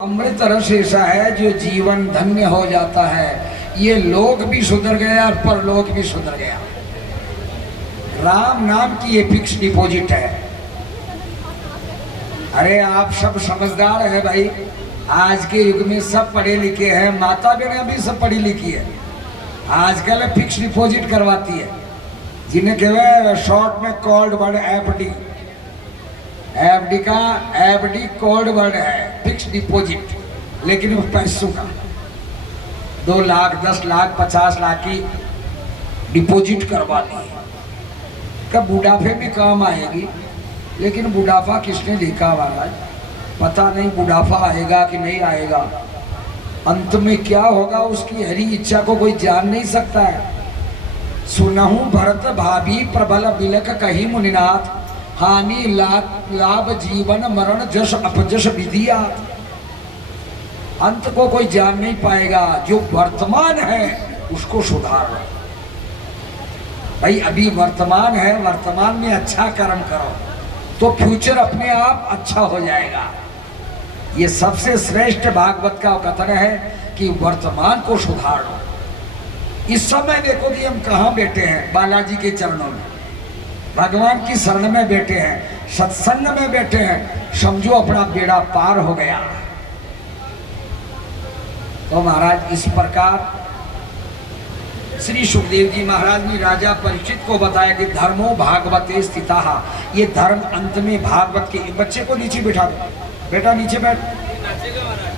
अमृत रस ऐसा है जो जीवन धन्य हो जाता है। ये लोक भी सुधर गया और परलोक भी सुधर गया। राम नाम की ये फिक्स डिपॉजिट है। अरे आप सब समझदार है भाई, आज के युग में सब पढ़े लिखे हैं, माता बहनें भी सब पढ़ी लिखी है। आजकल फिक्स डिपॉजिट करवाती है, जिन्हें कहते शॉर्ट में कॉल्ड वर्ड एफडी। एफडी का एफडी कोड वर्ड है फिक्स डिपॉजिट, लेकिन वो पैसों का 2 लाख 10 लाख 50 लाख की डिपॉजिट करवा ली। कब बुढ़ापे में काम आएगी, लेकिन बुढ़ापा किसने लिखा महाराज, पता नहीं बुढ़ापा आएगा कि नहीं आएगा। अंत में क्या होगा उसकी हरी इच्छा को कोई जान नहीं सकता है। सुनहु भरत भाभी प्रबल बिलक कही मुनिनाथ, हानि लाभ जीवन मरण जस अपजस विधिया। अंत को कोई जान नहीं पाएगा। जो वर्तमान है उसको सुधारो भाई। अभी वर्तमान है, वर्तमान में अच्छा कर्म करो तो फ्यूचर अपने आप अच्छा हो जाएगा। ये सबसे श्रेष्ठ भागवत का कथन है कि वर्तमान को सुधारो। इस समय देखो कि हम कहाँ बैठे हैं, बालाजी के चरणों में, भगवान की शरण में बैठे हैं, सत्संग में बैठे हैं, समझो अपना बेड़ा पार हो गया। तो महाराज इस प्रकार श्री सुखदेव जी महाराज ने राजा परीक्षित को बताया कि धर्मो भागवते स्थिता। ये धर्म अंत में भागवत के। बच्चे को नीचे बिठा दो, बेटा नीचे बैठ।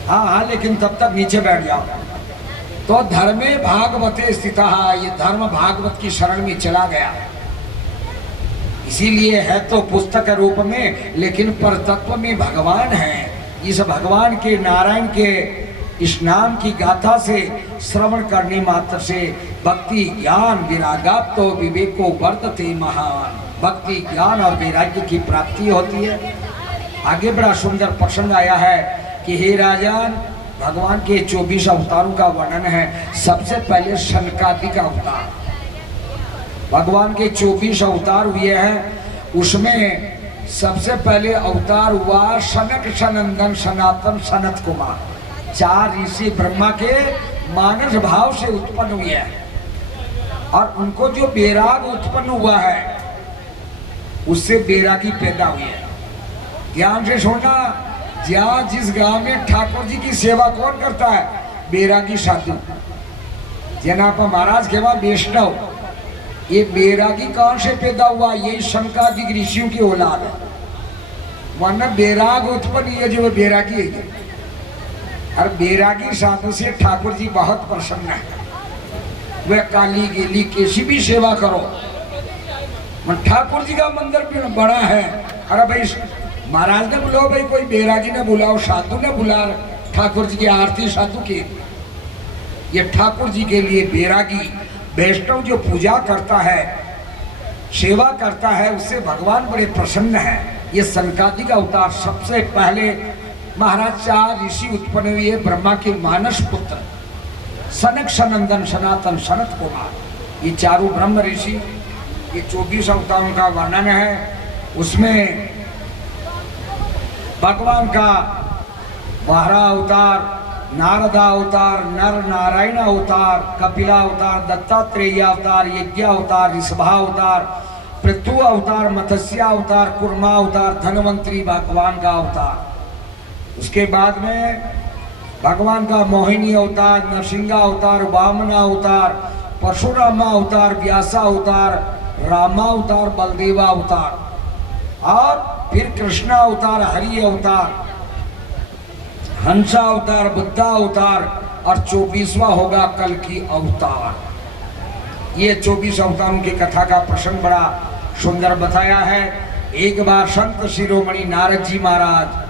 हाँ हाँ, लेकिन तब तक नीचे बैठ जाओ। तो धर्मे भागवते स्थिता, ये धर्म भागवत की शरण में चला गया। इसीलिए है तो पुस्तक रूप में, लेकिन पर तत्व में भगवान है। इस भगवान के नारायण के इस नाम की गाथा से श्रवण करने मात्र से भक्ति ज्ञान विरागाप्तो विवेको वर्तते महान। भक्ति ज्ञान और वैराग्य की प्राप्ति होती है। आगे बड़ा सुंदर प्रसंग आया है कि हे राजन, भगवान के 24 अवतारों का वर्णन है। सबसे पहले सनकादि का अवतार, भगवान के 24 अवतार हुए हैं। उसमें सबसे पहले अवतार हुआ सनक सनंदन सनातन सनत कुमार। 4 ऋषि ब्रह्मा के मानस भाव से उत्पन्न हुए हैं, और उनको जो बैराग उत्पन्न हुआ है उससे बैरागी पैदा हुई है। ध्यान से सुनना, जहाँ जिस गांव में ठाकुर जी की सेवा कौन करता है, बैरागी साधु। जना पर महाराज के वहां वैष्णव, ये बैरागी कहां से पैदा हुआ, ये शंकादिक ऋषियों की औलाद है। वरना बैराग उत्पन्न ये जो बैरागी है। और बैरागी साधु से ठाकुर जी बहुत प्रसन्न है। वह काली गेली कैसी भी सेवा करो, ठाकुर जी का मंदिर भी बड़ा है। अरे भाई महाराज ने बुलाओ, भाई कोई बैरागी ने बुलाओ, साधु ने बुला, ठाकुर जी की आरती साधु की। ये ठाकुर जी के लिए बैरागी वैष्णव जो पूजा करता है, सेवा करता है, उससे भगवान बड़े प्रसन्न है। ये सनकादि का अवतार। सबसे पहले महाराज 4 ऋषि उत्पन्न हुए, ब्रह्मा के मानस पुत्र सनक सनंदन सनातन सनत कुमार। ये चारों ब्रह्म ऋषि, ये 24 अवतारों का वर्णन है। उसमें भगवान का वारा अवतार, नारदा अवतार, नर नारायण अवतार, कपिला अवतार, दत्तात्रेय अवतार, यज्ञ अवतार, ऋषभा अवतार, पृथु अवतार, मत्स्य अवतार, कुर्मा अवतार, धनवंतरी भगवान का अवतार। उसके बाद में भगवान का मोहिनी अवतार, नरसिंह अवतार, वामना अवतार, परशुरामा अवतार, व्यासा अवतार, रामा अवतार, बलदेवा अवतार, और फिर कृष्णा अवतार, हरि अवतार, हंसा अवतार, बुद्धा अवतार, और 24वां होगा कल की अवतार। ये 24 अवतारों की कथा का प्रसंग बड़ा सुंदर बताया है। एक बार संत शिरोमणि नारद जी महाराज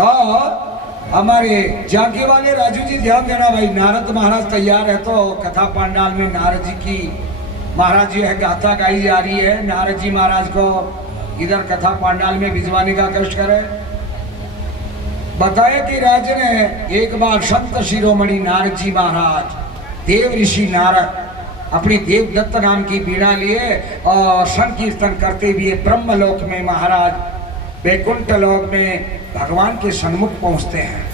और हमारे जाके वाले राजू जी ध्यान देना भाई, नारद महाराज तैयार है तो कथा पंडाल में नारद जी की महाराज जी है गाथा गाई जा रही है। नारद जी महाराज को इधर कथा पंडाल में भिजवाने का कष्ट करे। बताया कि राजा ने एक बार संत शिरोमणि नारद जी महाराज, देव ऋषि नारद अपनी देवदत्त नाम की बीणा लिए और संकीर्तन करते हुए ब्रह्मलोक में महाराज वैकुंठ लोक में भगवान के सन्मुख पहुंचते हैं।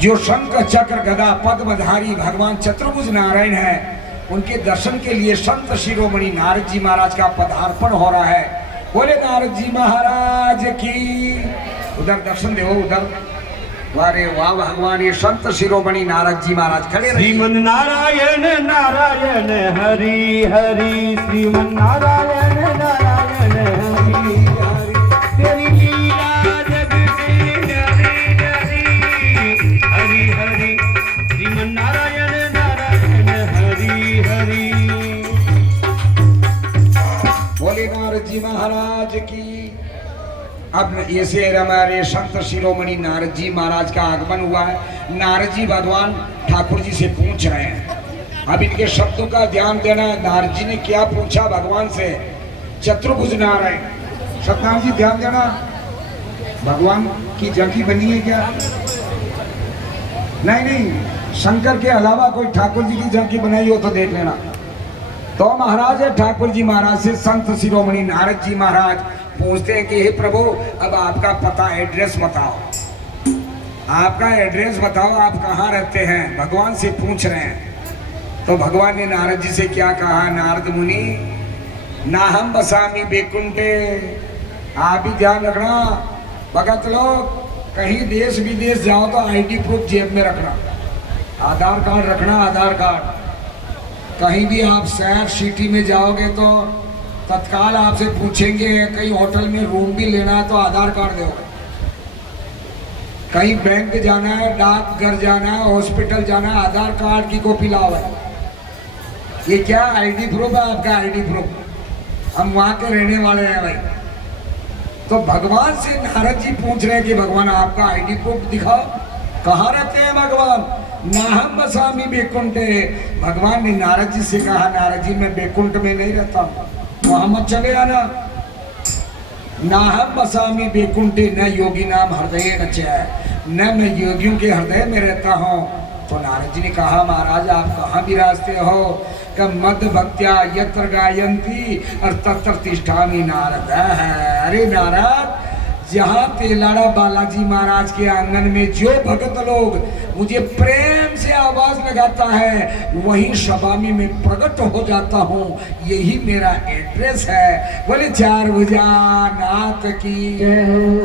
जो शंख चक्र गदा पद्मधारी भगवान चतुर्भुज नारायण है, उनके दर्शन के लिए संत शिरोमणि नारद जी महाराज का पदार्पण हो रहा है। बोले नारद जी महाराज की। उधर दर्शन दो, उधर। वारे वाह भगवान, ये संत शिरोमणि नारद जी महाराज खड़े रहे। श्रीमन नारायण नारायण हरि हरि, श्रीमन नारायण नारायण हरि हरि, तेरी लीला जग में न्यारी न्यारी, हरि हरि, श्रीमन नारायण नारायण हरि हरि। बोले नारद जी महाराज की। अब ऐसे हमारे संत शिरोमणि नारद जी महाराज का आगमन हुआ है। नारद जी भगवान ठाकुर जी से पूछ रहे हैं। अब इनके शब्दों का ध्यान देना। नारद जी ने क्या पूछा भगवान से? चतुर्भुज नारायण। सतनाम जी ध्यान देना। भगवान की झांकी बनी है क्या? नहीं नहीं, शंकर के अलावा कोई ठाकुर जी की झांकी बनाई हो तो देख लेना। तो महाराज है ठाकुर जी महाराज से संत शिरोमणि नारद जी महाराज पूछते हैं कि हे प्रभु, अब आपका पता एड्रेस बताओ, आपका एड्रेस बताओ, आप कहाँ रहते हैं? भगवान से पूछ रहे हैं। तो भगवान ने नारद जी से क्या कहा? नारद मुनि, ना हम बसामी बेकुंठे। आप भी ध्यान रखना भगत लोग, कहीं देश विदेश जाओ तो आईडी प्रूफ जेब में रखना, आधार कार्ड रखना, आधार कार्ड। कहीं भी आप शहर सिटी में जाओगे तो तत्काल आपसे पूछेंगे, कहीं होटल में रूम भी लेना है तो आधार कार्ड दो। कहीं बैंक जाना है, डाकघर जाना है, हॉस्पिटल जाना है, आधार कार्ड की कॉपी लाओ है। ये क्या आईडी प्रूफ है? आपका आईडी प्रूफ। हम वहां के रहने वाले हैं भाई। तो भगवान से नारद जी पूछ रहे हैं कि भगवान आपका आईडी प्रूफ दिखाओ, कहाँ रहते हैं भगवान? नाहम बसामी बेकुंठे। भगवान ने नारद जी से कहा, नारद जी मैं बेकुंठ में नहीं रहता हूँ, वहां मत चले आना। नाहम बसामी बेकुंठे न योगी नाम हृदय न चय, न मैं योगियों के हृदय में रहता हूँ। तो नारद जी ने कहा, महाराज आप कहाँ विराजते हो? कि मद भक्त्या यत्र गायंती और तत्र तिष्ठामि नारद है। अरे नारद, जहाँ तेलाड़ा बालाजी महाराज के आंगन में जो भगत लोग मुझे प्रेम से आवाज लगाता है, वहीं सभा में मैं प्रकट हो जाता हूँ। यही मेरा एड्रेस है। बोले चार भुजा नाथ की।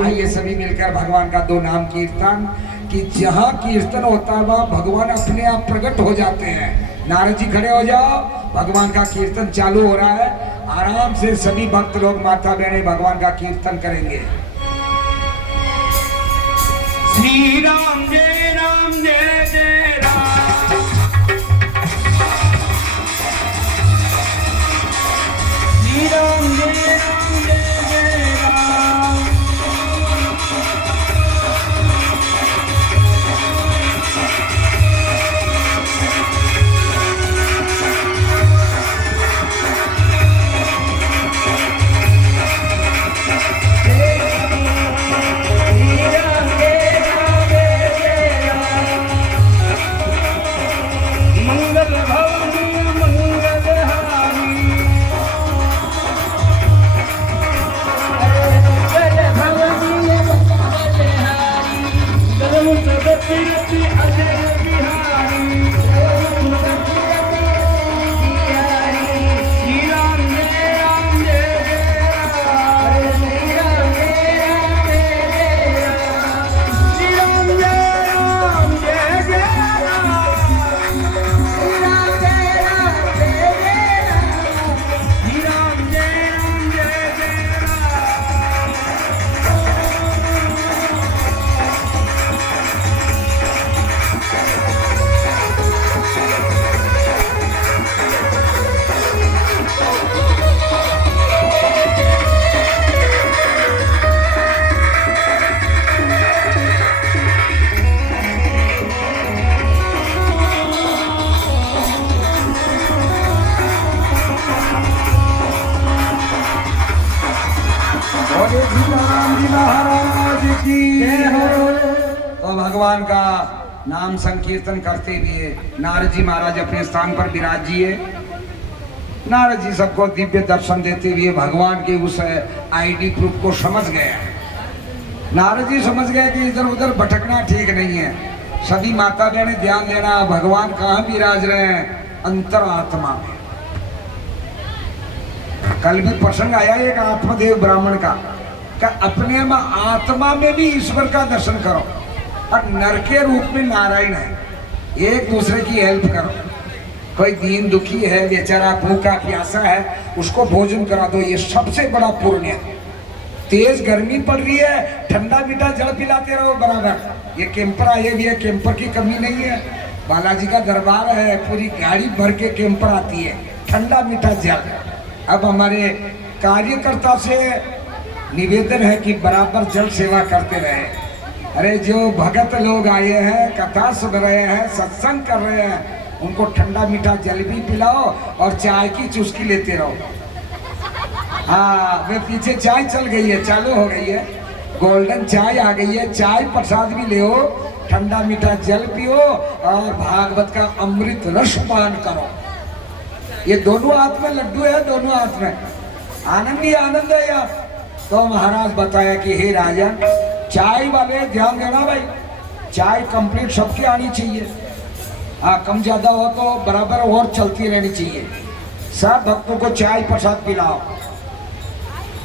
आइए सभी मिलकर भगवान का दो नाम कीर्तन, कि जहाँ कीर्तन होता है वहाँ भगवान अपने आप प्रकट हो जाते हैं। नारद जी खड़े हो जाओ, भगवान का कीर्तन चालू हो रहा है। आराम से सभी भक्त लोग, माता बहनें भगवान का कीर्तन करेंगे। श्री राम जय राम जय जय राम, श्री राम जय राम जय जय राम। महाराज की जय हो। तो भगवान का नाम संकीर्तन करते हुए नारद जी महाराज अपने स्थान पर विराजिए। नारद जी सबको दिव्य दर्शन देते हुए भगवान के उस आईडी प्रूफ को समझ गए। नारद जी समझ गए कि इधर उधर भटकना ठीक नहीं है। सभी माता बहनें ध्यान देना, भगवान कहाँ विराज रहे हैं? अंतरात्मा में। कल भी प्रसंग आया एक आत्मदेव ब्राह्मण का, अपने में आत्मा में भी ईश्वर का दर्शन करो और नर के रूप में नारायण है, एक दूसरे की हेल्प करो। कोई दीन दुखी है, बेचारा भूखा प्यासा है, उसको भोजन करा दो, ये सबसे बड़ा पुण्य है। तेज गर्मी पड़ रही है, ठंडा मीठा जल पिलाते रहो बराबर। ये कैंपर आए भी है, कैंपर की कमी नहीं है। बालाजी का दरबार है, पूरी गाड़ी भर के कैंपर आती है, ठंडा मीठा जल। अब हमारे कार्यकर्ता से निवेदन है कि बराबर जल सेवा करते रहे। अरे जो भगत लोग आए हैं, कथा सुन रहे हैं, सत्संग कर रहे हैं, उनको ठंडा मीठा जल भी पिलाओ और चाय की चुस्की लेते रहो। हाँ, वे पीछे चाय चल गई है, चालू हो गई है, गोल्डन चाय आ गई है। चाय प्रसाद भी ले, ठंडा मीठा जल पियो और भागवत का अमृत रस पान करो। ये दोनों हाथ में लड्डू है, दोनों हाथ में आनंद ही आनंद है यार। तो महाराज बताया कि हे राजन, चाय वाले ध्यान देना भाई, चाय कंप्लीट सबकी आनी चाहिए। हाँ, कम ज्यादा हो तो बराबर और चलती रहनी चाहिए। सब भक्तों को चाय प्रसाद पिलाओ।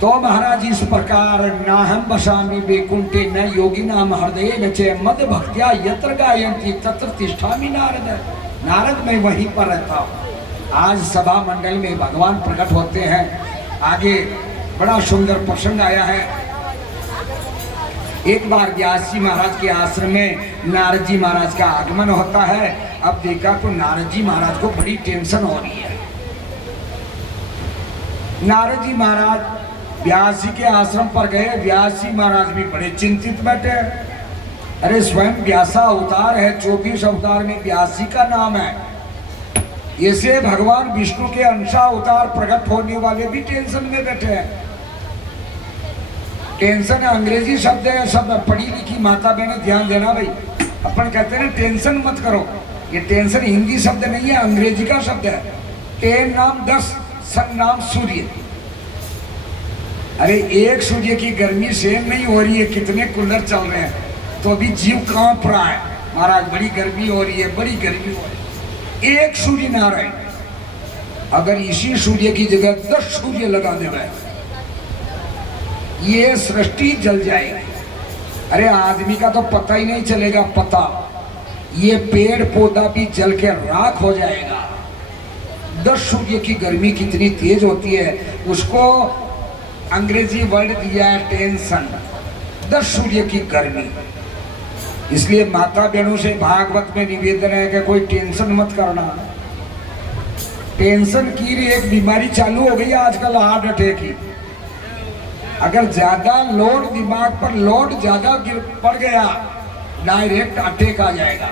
तो महाराज इस प्रकार नाहम बसामी बेकुंठे न योगी नाम हृदय न चे मद भक्त्या यत्र गायन्ति तत्र तिष्ठामि नारद। नारद मैं वहीं पर रहता हूँ। आज सभा मंडल में भगवान प्रकट होते हैं। आगे बड़ा सुंदर प्रसंग आया है। एक बार व्यास जी महाराज के आश्रम में नारद जी महाराज का आगमन होता है। अब देखा तो नारद जी महाराज को बड़ी टेंशन हो रही है। नारद जी महाराज व्यास जी के आश्रम पर गए। व्यास जी महाराज भी बड़े चिंतित बैठे। अरे स्वयं व्यासा अवतार है, 24 अवतार में व्यास जी का नाम है। ऐसे भगवान विष्णु के अंशा अवतार प्रकट होने वाले भी टेंशन में बैठे हैं। टेंशन अंग्रेजी शब्द है, सब पढ़ी लिखी माता बहनें ध्यान देना भाई। अपन कहते हैं टेंशन मत करो, ये टेंशन हिंदी शब्द नहीं है, अंग्रेजी का शब्द है। टेन नाम 10, सन नाम सूर्य। अरे एक सूर्य की गर्मी सहन नहीं हो रही है, कितने कूलर चल रहे हैं, तो अभी जीव कांप रहा है। महाराज बड़ी गर्मी हो रही है, बड़ी गर्मी हो रही है। एक सूर्य नारायण, अगर इसी सूर्य की जगह 10 सूर्य लगा देवे, ये सृष्टि जल जाएगी। अरे आदमी का तो पता ही नहीं चलेगा, पता ये पेड़ पौधा भी जल के राख हो जाएगा। 10 सूर्य की गर्मी कितनी तेज होती है, उसको अंग्रेजी वर्ड दिया है टेंशन। 10 सूर्य की गर्मी। इसलिए माता बहनों से भागवत में निवेदन है कि कोई टेंशन मत करना। टेंशन की एक बीमारी चालू हो गई है आजकल, हार्ट अटैक की। अगर ज्यादा लोड दिमाग पर लोड ज्यादा पड़ गया, डायरेक्ट अटैक आ जाएगा।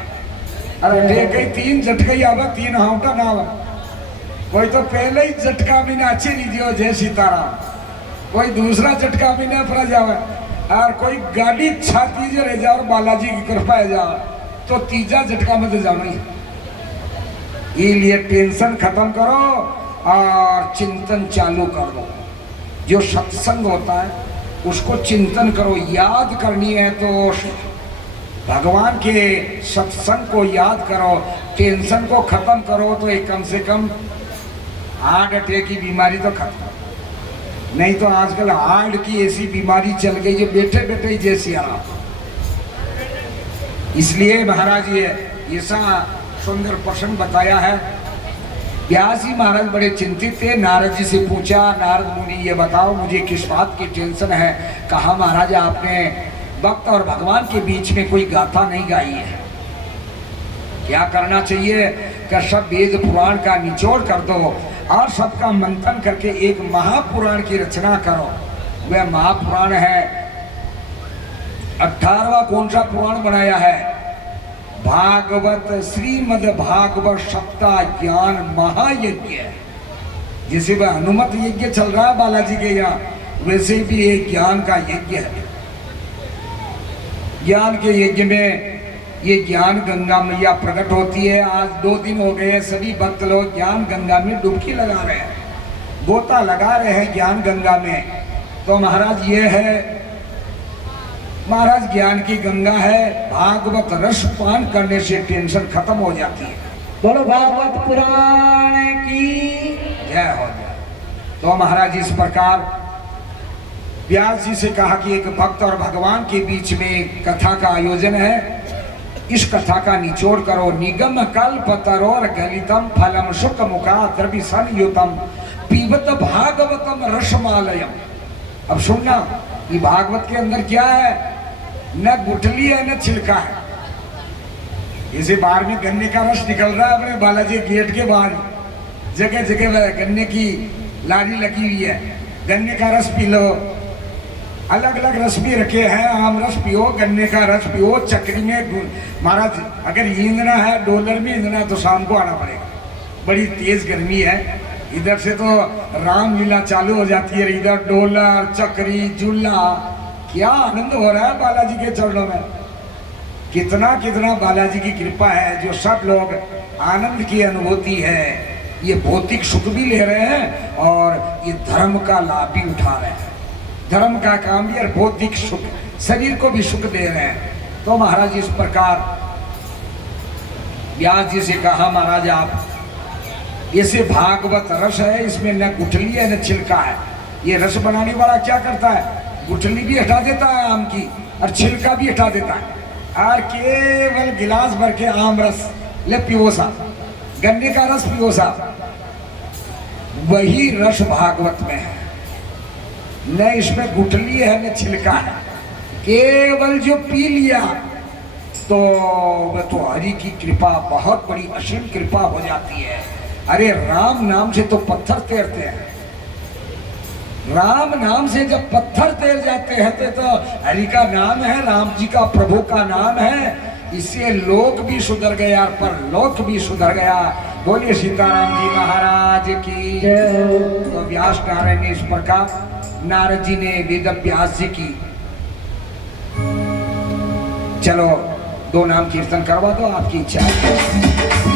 और अटैक ही 3 झटका आवा, 3 हाउटा ना आवा। कोई तो पहले ही झटका भी ना अच्छी लीजिए जय सीताराम, कोई दूसरा झटका भी ना पड़ जावे, और कोई गाड़ी छाती जो रह जाओ और बालाजी की कृपा है जाओ तो तीजा झटका में तो जाना ही। इसलिए टेंशन खत्म करो और चिंतन चालू कर दो। जो सत्संग होता है उसको चिंतन करो। याद करनी है तो भगवान के सत्संग को याद करो। टेंशन को खत्म करो तो एक कम से कम हार्ट अटैक की बीमारी तो खत्म। नहीं तो आजकल हार्ट की ऐसी बीमारी चल गई जो बैठे बैठे ही जैसी आराम। इसलिए महाराज ये ऐसा सुंदर प्रसंग बताया है। व्यास जी महाराज बड़े चिंतित थे। नारद जी से पूछा, नारद मुनि ये बताओ मुझे किस बात की टेंशन है। कहा महाराज आपने भक्त और भगवान के बीच में कोई गाथा नहीं गाई है, क्या करना चाहिए? कि सब वेद पुराण का निचोड़ कर दो और सबका मंथन करके एक महापुराण की रचना करो। वह महापुराण है 18वां कौन सा पुराण बनाया है? भागवत, श्रीमद् भागवत सप्ताह ज्ञान महायज्ञ। जिसे वह हनुमत यज्ञ चल रहा है बालाजी के यहाँ, वैसे भी एक ज्ञान का यज्ञ है। ज्ञान के यज्ञ में ये ज्ञान गंगा मैया प्रकट होती है। आज 2 दिन हो गए, सभी भक्त लोग ज्ञान गंगा में डुबकी लगा रहे हैं, गोता लगा रहे हैं ज्ञान गंगा में। तो महाराज ये है, महाराज ज्ञान की गंगा है, भागवत रस पान करने से टेंशन खत्म हो जाती है। बोलो भागवत पुराण की जय हो जाए। तो महाराज इस प्रकार व्यास जी से कहा कि एक भक्त और भगवान के बीच में कथा का आयोजन है, इस कथा का निचोड़ करो। निगम कल्प तरोर गलितम फलम शुक मुखा द्रवि संयुतम पीबत भागवतम रसमालयम। अब सुनना, ये भागवत के अंदर क्या है, न गुठली है न छिलका है। इसे बाहर में गन्ने का रस निकल रहा है, अपने बालाजी गेट के बाहर जगह जगह गन्ने की लारी लगी हुई है, गन्ने का रस पी लो। अलग अलग रस भी रखे हैं, आम रस पियो, गन्ने का रस पियो, चक्री में। महाराज अगर ईंधना है, डॉलर में ईंधना तो शाम को आना पड़ेगा, बड़ी तेज गर्मी है। इधर से तो रामलीला चालू हो जाती है, इधर डॉलर चक्री झूला, क्या आनंद हो रहा है बालाजी के चरणों में। कितना कितना बालाजी की कृपा है, जो सब लोग आनंद की अनुभूति है, ये भौतिक सुख भी ले रहे हैं और ये धर्म का लाभ भी उठा रहे हैं। धर्म का काम भी और भौतिक सुख, शरीर को भी सुख दे रहे हैं। तो महाराज इस प्रकार व्यास जी से कहा, महाराज आप ऐसे भागवत रस है, इसमें न गुठली है न छिलका है। ये रस बनाने वाला क्या करता है, गुठली भी हटा देता है आम की और छिलका भी हटा देता है, और केवल गिलास भर के आम रस ले पियोसा, गन्ने का रस पियोसा। वही रस भागवत में है, न इसमें गुठली है न छिलका है। केवल जो पी लिया तो वह तो हरि की कृपा, बहुत बड़ी असीम कृपा हो जाती है। अरे राम नाम से तो पत्थर तैरते हैं, राम नाम से जब पत्थर तैर जाते हैं तो हरि का नाम है, राम जी का प्रभु का नाम है, इससे लोक भी सुधर गया पर लोक भी सुधर गया। बोलिए सीताराम जी महाराज की। तो व्यास नारायण ने इस प्रकार नारद जी ने वेद व्यास जी की, चलो 2 नाम कीर्तन करवा दो, आपकी इच्छा है।